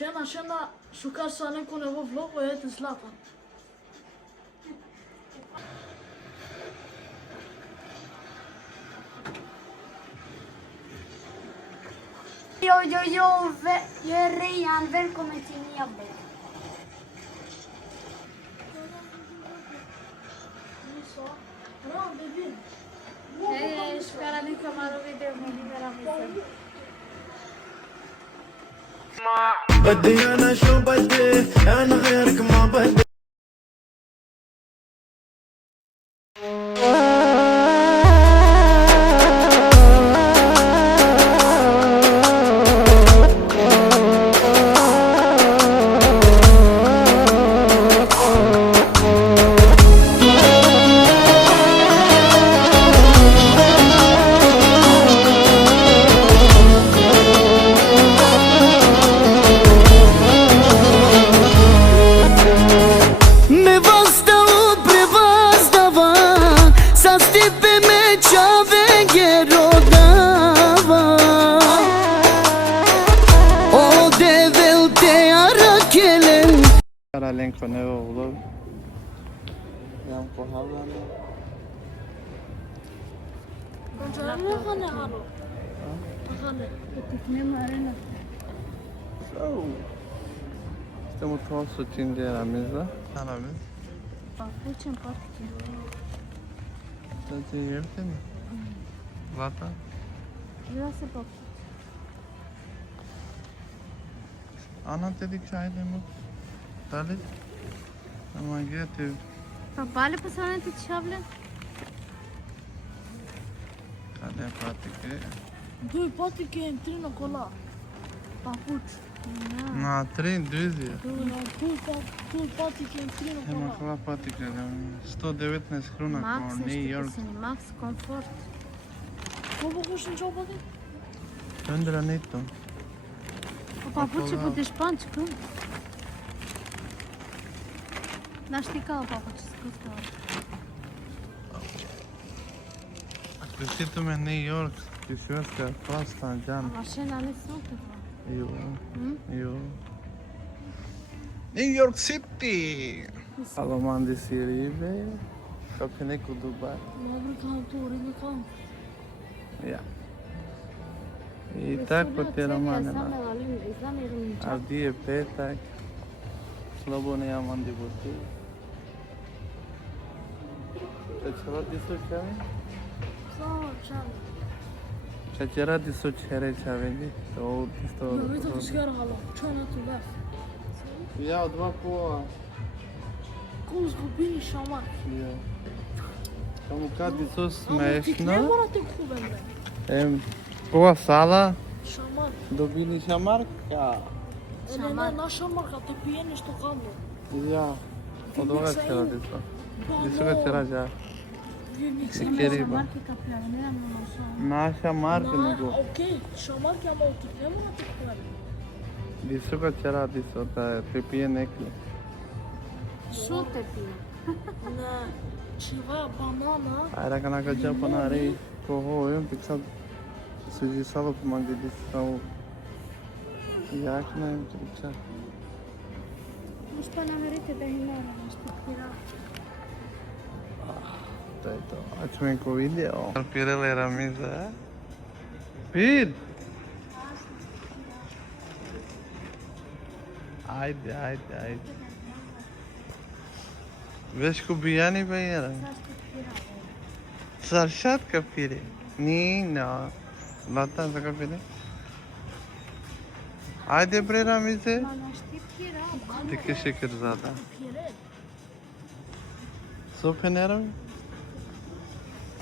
Tjena, Sukas Alenko när vår vlogg och jag heter Zlatan. Jag är Rejan, välkommen till Niabbe. Espera nem tomar o vídeo me بدي انا شو بدي انا غيرك ما بدي Alenko nuevo vlog. Vean por hablando. So, estamos todos surtindo a mesa. A la mesa. Papuç empatike. Să te ierte? Gata? Vreau să papuç. Ana dedik şahide mi? Dale. Ama getir. Papale pe sana te çavle. Care practică? Doi patike într-un acolo. Papuç. Na, 3, 2 Doi patike într-un Ima acolo. hvala practică. 119 kruna Max kao New nešto York. ti Max komfort. Koliko košta čopati? 100 netto. Papuče po te špančku. Znaš ti kao papuče skuftava? Vestito me New York. Ti švedska plasta džan. Mašina ne sutava. Jo. New York City! Alaman de Siribe. Kapine ku Dubai. Dobro kao tu, rini kao. Ja. I tako ti romanima. Avdi je petak. Slobodno ja mam di buti. Te ce radi slučavi? Samo čali. Ce ce radi slučare čaveni? To isto. Ja vidim tu skjera halo. Čana tu bef. Ja, od 2 pola. Ko zgubili šamar. Ja. Kamu kad je to Ti ne smešno? morate kuben. Ova sala Šamar. dobili šamarka. Ne, na šamarka te pije nešto kamo. Ja. Od ovoga će radi to. Di su ga će radi ja? Keriba. Marke kapljava, ne nam nošava. Naša marka nego. Okej, šamarke ama ti ne morate kuben. Di su ga će radi to da te pije neki. Što te pije? Ne, ceva banana. Aia când a găgea până are coho, eu pixat să zic sală cum am gândit sau ia că n-ai pixat. Nu știu n-am merite de hinara, nu știu pira. Dai to, facem cu video. Al Pirele era miza. Pir! Haide. Vezi cu bianii pe el? Sarșat ca pire. Nina. Lata să ca pire. Haide bre Ramize. Mama știi pira? De că și cârzada. Pire. So peneram.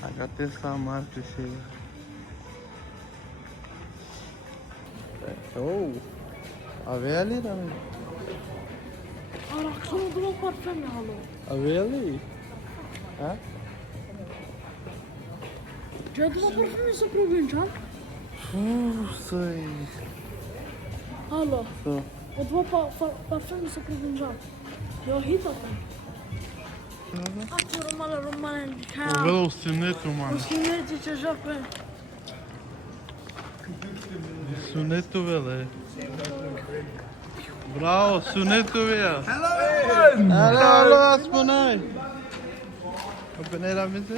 Aga Tesla marca și. Oh. Avea ali Ramize. Ara, kamo duva parfüm halo. Avea ali. Ha? Ce duva parfüm să provincial? Să-i... Halo. So. O duva parfüm să provincial. Eu hitat. Ako romane. Uvela u sunetu, man. Usinete ce joacă. Sunetu vele. Bravo, sunetul veia. Hello, Asmonai. Pe ne era minte?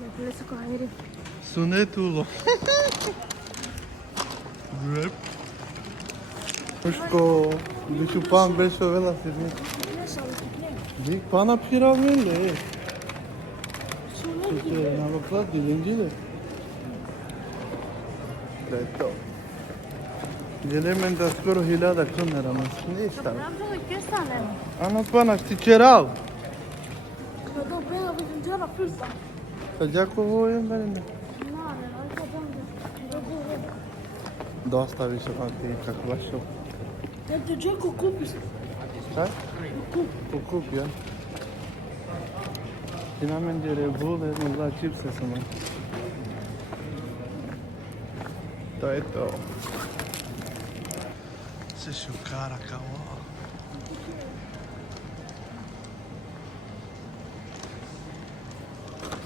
Me plesă cu aer. Sunetul. Rap. Uško, když u pán Bešo vela firmy. Dik pana piramide. Ce n-am lucrat din zile. Preto. Element skoro 1000 kamera, ništa. Pravda je kesta nema. Ano pana, ti čerao. Kada pega vidim na pizza. Sad jako volim mene. Ne, ajde da bude. Dosta više vam ti kako vašo. Ja te Đeko kupiš. Šta? Kukup, ja. Ti na meni je bude, jedno dva čipse samo. To je to. Se šukara kao ovo.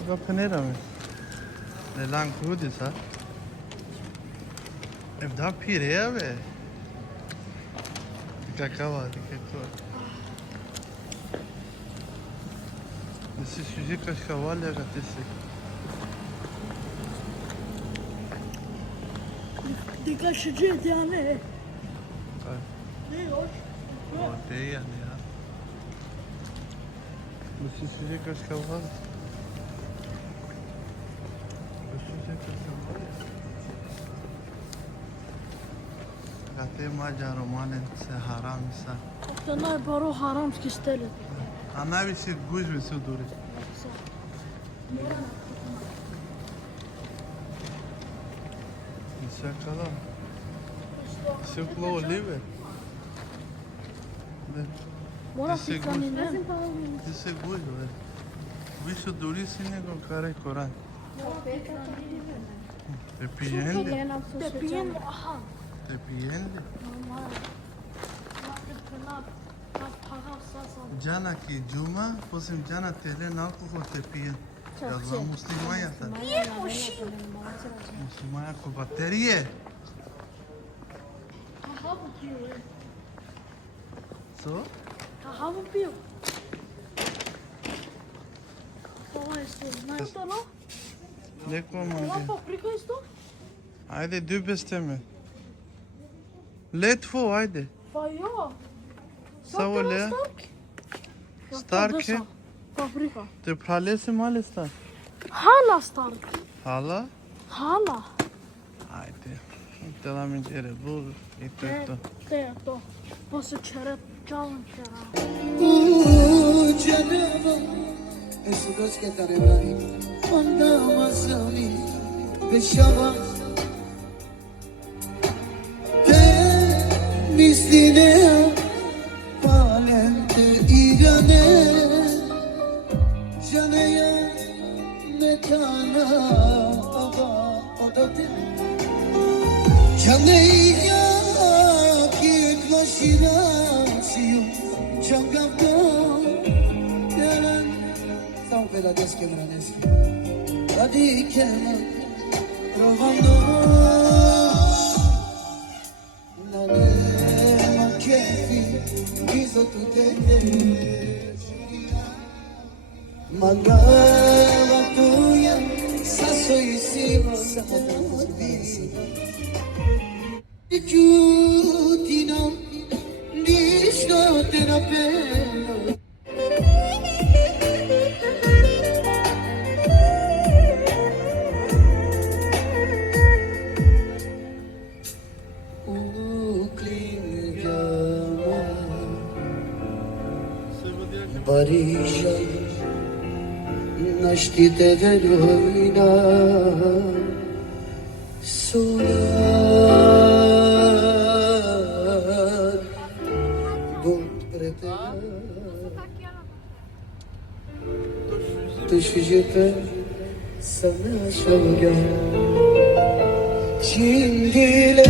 Ga penera me. Ne lang hudi sa. Evda pireja be. Kakava, kakava. Da si šuži kaškavalja ga ti si. Ti kaj še džet, ja ne. Kaj? Ne, još. O, teja ne, ja. Da si šuži kaškavalja. Da šuži kaškavalja. Te mađa romane se haram sa. To najbaro haramski steli. A najviše gužve su duri. I sve kada? Sve uklovo live. Moram Ti se ti kani ne. Ti se gužve. Više duri si nego kare koran. Te pijende? Te pijen, aha. Te pijende? Jana ki Juma, posim Jana telen alkohol te pijen. Jel vam muslimaja tad? Pijemo ši. Muslimaja ko baterije? Kahavu piju, je. Co? Kahavu piju. Ovo je sve. Znaš to, no? Neko Ova manje. paprika isto? Ajde, dubeste me. Letvo, ajde. Pa ja. Samo le. Starke. Paprika. Te prale se male sta. Hala stark. Hala? Hala. Ajde. Te la mingere, bul. I to je to. Te je to. Pa se čere, čalan čera. Canıma Esu göz ketar Ibrahim Onda mazami Beşava Te misline Palente irane Caneya Metana Ava odate Caneya Kit başına Siyum Çangavdo Yalan Sam Feladesk Emranesk Hadi kema Rovandoş Nane ma keyfi Izo tutete Magava tuya Saso isima Jutinam Disto terapelo Barija Naštite verojna Sonar Bud prete Düşücüpe sana şalga Çingile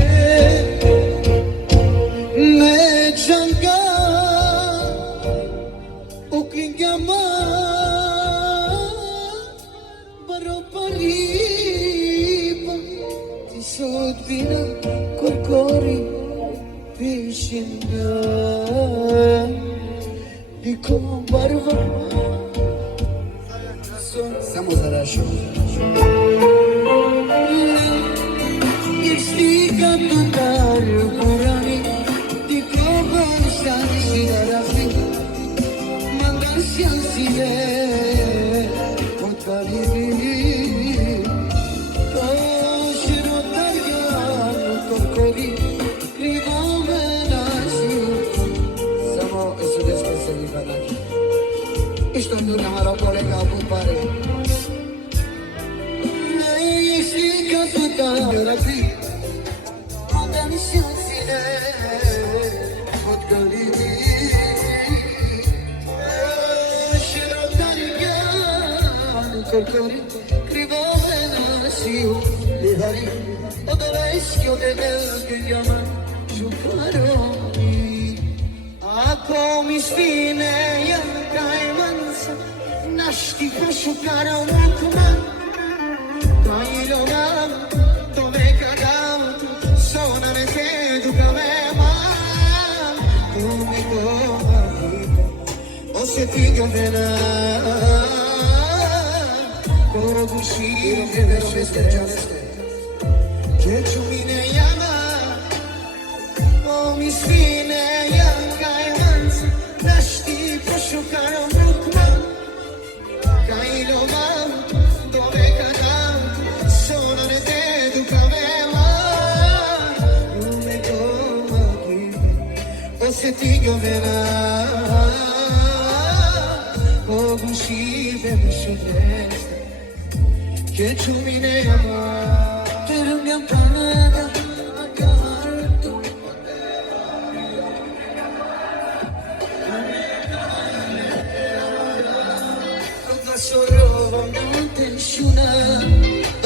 Ne canga Ukingama Baroparipa Tisod vina Korkori Pish içinde Diko barva Samo zaraşo Geçti kapılar Kur'an'ı Diko barşan şirarafi Mandaşyan sile Otalibi Koşurotar yan Korkori Krivame nasi Samo esudes que se vivan aquí Esto es una mara colega pare Yeşil kapıda Yarafi Mandaşyan sile Otalibi Korkori, krivave nasiu Lihari, odala iskio de velke jama Šukaroni Ako mi svine jan kajmansa Naštika šukarom ukman Kajlonam, to veka gautu Sona ne sedu kavema Ume koma kite Osjetiga vena Kogushi Che chumine yama O misfine yankay mans Nashti poshukaram bukman Kailo mam Dove kadam Sonane dedu kavema Ume koma kive Osjetiga vena Kogushi vemishudesta Che chumine yama Terum yampanada Agartu Kutla sorova Mante shuna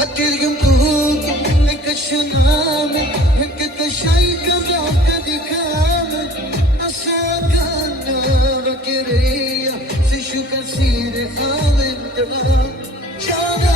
Atir yumtuki Eka shuname Eka tashay Kavaka dikame Asagana Vakireya Sishuka sire Halim Devam Chana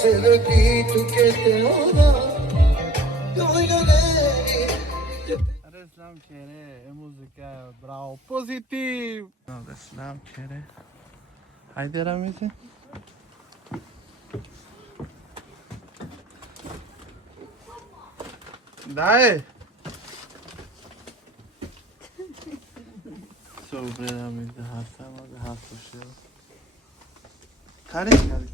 Se repito que te oda Are slam kere, e muzica bravo, pozitiv. No, da slam kere. Haydi Ramizi. Dai. Sobre Ramizi hasama da hasuşuyor. Kare kare.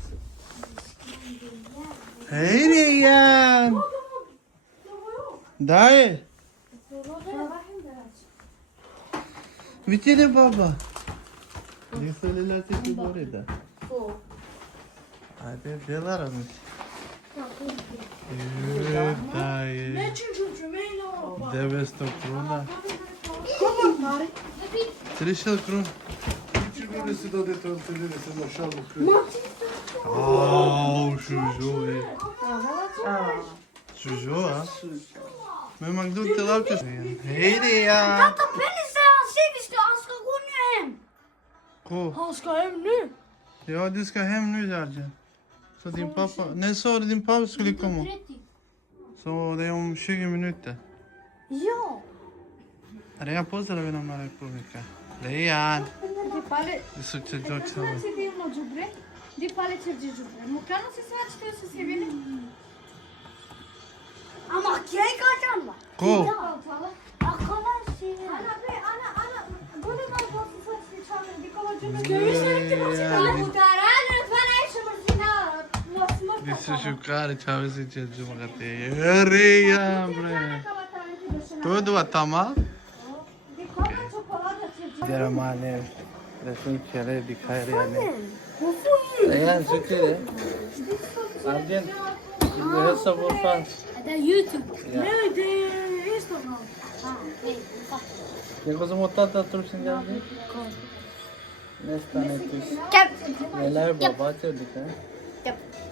Hey Riyan. Dai. Vitine baba. Ne söyleler sesi bu arada? Hadi diyorlar mı? Evet dayı. Ne çünkü cümleyle o. Devesto kruna. Como, Mari? 30 krun. Sigurno si dodete od tebe, da se našao. Au, šužo je. Šužo, a? Me mag du te lavčeš. Hej Riyan. Tata, beni sen sevgisi Aska konuyor hem. Ko? Aska hem nu. Ja, du ska hem nu Jarjan. Så din pappa... När sa du din pappa skulle komma? Så det är om 20 minuter. Ja. Riyan pozdravim nam na Republika. Riyan. Di pale I succes Să doći ovo. se dio na đubre. Di pale će di đubre. Mukano se svači to se se vini. Ama kiyay kaçan var. Ko? Arkadaş ya. Ana. Bunu da bosu saçlı çağırın. Di kova đubre. Riyan. Mutarane falan eşimir zina. Di su šukari, čave se će džumagati. Riyan bre. To je dva tama. Di kova čokolada će đubre. Diramane. Resim kere dikhai Riyan. Nasıl? Riyan şükür. Arjen. Burası bu fan. Da YouTube. Ya. Ne de Instagram. E cosa montata tu şimdi abi? Ne stanetiz? Neler baba çocuk ha?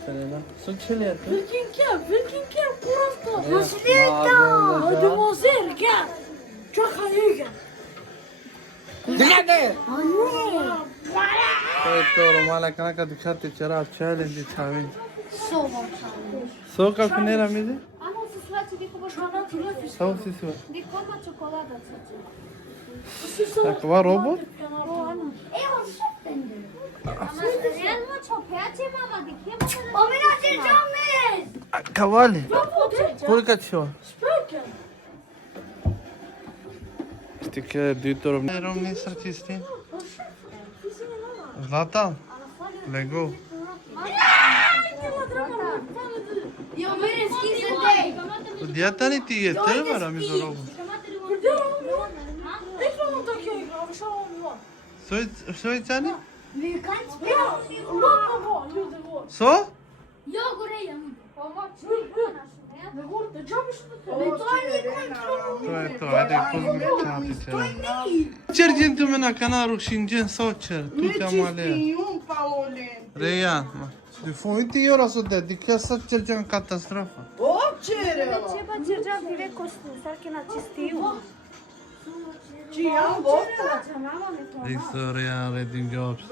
Söyle lan. Su çeliyor. Vilken kev просто. Ja, Sluta! ja. Du måste erka. Jag kan ljuga. तो रुमाला कना का दिखाते चरा चैलेंज छावे Soğuk. सो का फिनेरा मिले Ama se slači di kovo so Sissu Di koma čokolada cici. Так ва робот Evo šeptende. Ama realno čopea će mama di kema se da... Omina će čomes! кавали сколько чё Spöken. Sticker dytor om de ni artisti Zlata Lego Jo, mene skise dej! Dieta ni ti je tevara mi za robu Det var något okej. Jag vill köra om det var. So i tani Vi kan Ja, spela. låt det vara. Låt det vara. So Jo, goreja mu. Det går inte. Jag måste inte. To je to ajde pozgurčati čera Čerđen tu mena kanaru šinđen sočer Tu te amale Rejan Du får inte göra sådär, det kan sätta en katastrof. Treba Đerđan direkt kosnu, sarke na čistiju. Isso, Rejan, redin jobs.